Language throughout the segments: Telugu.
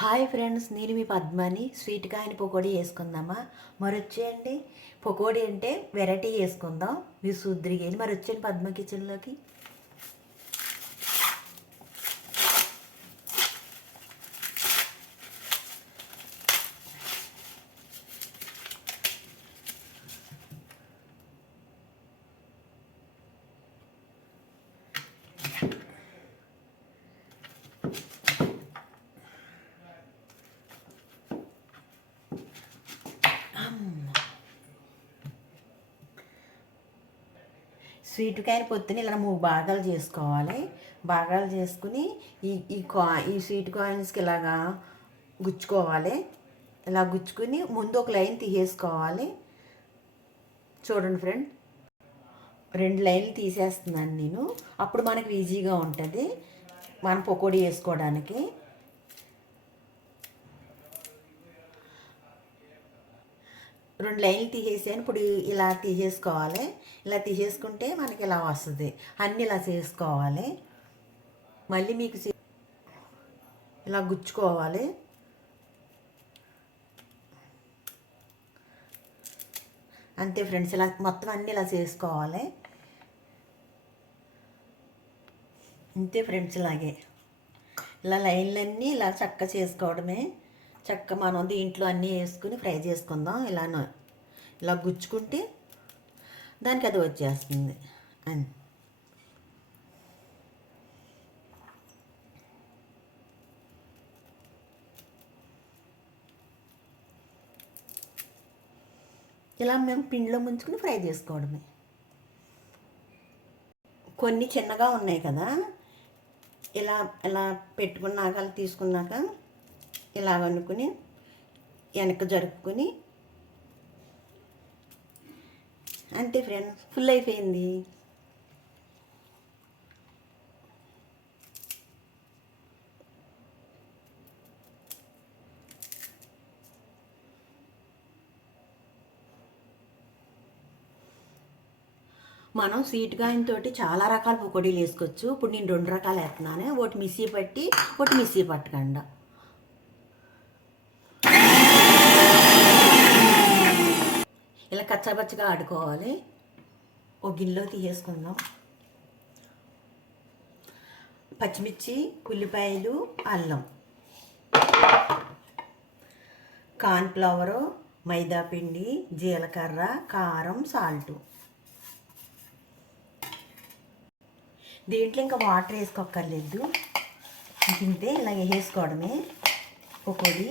హాయ్ ఫ్రెండ్స్, నేను మీ పద్మని. స్వీట్ కాయని పకోడీ వేసుకుందామా? మరి వచ్చేయండి. పకోడీ అంటే వెరైటీ వేసుకుందాం. మీరు శుద్ధిరిగేయండి. మరి వచ్చేయండి పద్మ కిచెన్లోకి. స్వీట్ కాయని పొత్తుని ఇలా 3 భాగాలు చేసుకోవాలి. భాగాలు చేసుకుని ఈ ఈ కా ఈ స్వీట్ కాయిన్స్కి ఇలాగా గుచ్చుకోవాలి. ఇలా గుచ్చుకుని ముందు ఒక లైన్ తీసేసుకోవాలి. చూడండి ఫ్రెండ్, 2 లైన్లు తీసేస్తున్నాను నేను. అప్పుడు మనకి ఈజీగా ఉంటుంది మనం పకోడీ వేసుకోవడానికి. రెండు లైన్లు తీసేసాను. ఇప్పుడు ఇలా తీసేసుకోవాలి. ఇలా తీసేసుకుంటే మనకి ఇలా వస్తుంది. అన్నీ ఇలా చేసుకోవాలి. మళ్ళీ మీకు ఇలా గుచ్చుకోవాలి. అంతే ఫ్రెండ్స్, ఇలా మొత్తం అన్నీ ఇలా చేసుకోవాలి. అంతే ఫ్రెండ్స్, ఇలాగే ఇలా లైన్లన్నీ ఇలా చక్క చేసుకోవడమే. చక్క మనం దీంట్లో అన్నీ వేసుకుని ఫ్రై చేసుకుందాం. ఇలా గుచ్చుకుంటే దానికి అది వచ్చేస్తుంది. అని ఇలా మేము పిండిలో ముంచుకుని ఫ్రై చేసుకోవడమే. కొన్ని చిన్నగా ఉన్నాయి కదా, ఇలా ఇలా పెట్టుకున్నాక అలా తీసుకున్నాక ఇలా అనుకుని వెనక్కి జరుపుకొని అంతే ఫ్రెండ్స్, ఫుల్ అయిపోయింది. మనం స్వీట్ కాయిన్తో చాలా రకాల పకోడీలు వేసుకోవచ్చు. ఇప్పుడు నేను 2 రకాలు వేస్తున్నాను. ఒకటి మిక్సీ పట్టి, ఒకటి మిక్సీ పట్టకుండా. ఇలా కచ్చాపచ్చగా ఆడుకోవాలి. ఒక గిన్నెలో తీసేసుకుందాం. పచ్చిమిర్చి, ఉల్లిపాయలు, అల్లం, కార్న్ఫ్లవరు, మైదాపిండి, జీలకర్ర, కారం, సాల్టు. దీంట్లో ఇంకా వాటర్ వేసుకోక్కర్లేదు. ఇంతే, ఇలా వేసుకోవడమే పకోడీ.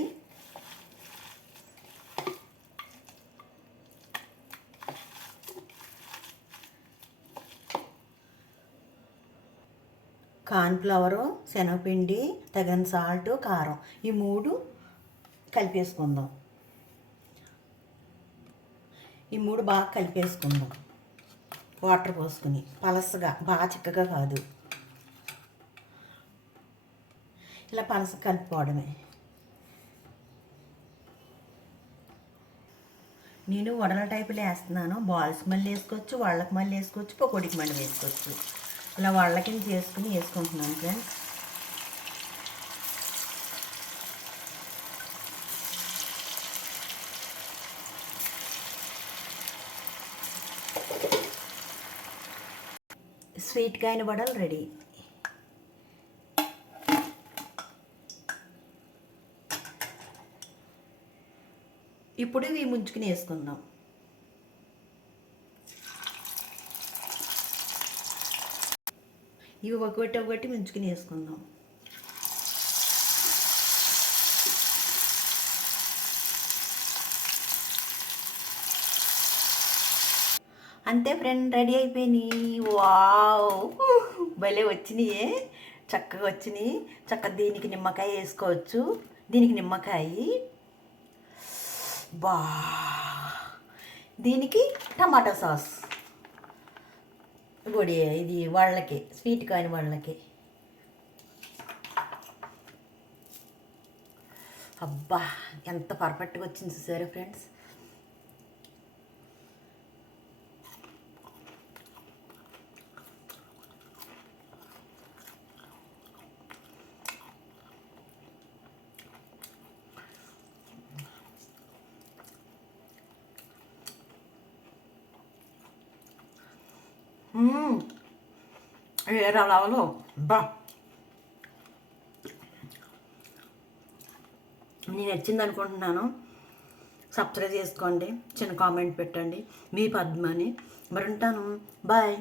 కార్న్ఫ్లవరు, శనగపిండి, తగిన సాల్ట్, కారం, ఈ 3 కలిపేసుకుందాం. ఈ 3 బాగా కలిపేసుకుందాం. వాటర్ పోసుకుని పలసగా, బాగా చిక్కగా కాదు, ఇలా పలస కలుపుకోవడమే. నేను వడల టైపులో వేస్తున్నాను. బాల్స్ మళ్ళీ వేసుకోవచ్చు, వాళ్ళకి మళ్ళీ వేసుకోవచ్చు, పకోడీకి మళ్ళీ వేసుకోవచ్చు. ఇలా వాళ్ళకి చేసుకుని వేసుకుంటున్నాను ఫ్రెండ్స్. స్వీట్ కాయిన వడలు రెడీ. ఇప్పుడు ఇవి ముంచుకుని వేసుకుందాం. ఇవి ఒకటి ముంచుకుని వేసుకుందాం. అంతే ఫ్రెండ్, రెడీ అయిపోయినాయి. వావ్, భలే వచ్చినాయే, చక్కగా వచ్చినాయి. దీనికి నిమ్మకాయ వేసుకోవచ్చు. దీనికి నిమ్మకాయ, దీనికి టమాటా సాస్. ఇది వాళ్ళకి స్వీట్ కాని వాళ్ళకి. అబ్బా, ఎంత పర్ఫెక్ట్గా వచ్చింది చూసారా ఫ్రెండ్స్. ఏరా లెవెలు బా. నేను నచ్చింది అనుకుంటున్నాను. సబ్స్క్రైబ్ చేసుకోండి, చిన్న కామెంట్ పెట్టండి. మీ పద్మని. మరి ఉంటాను. బాయ్.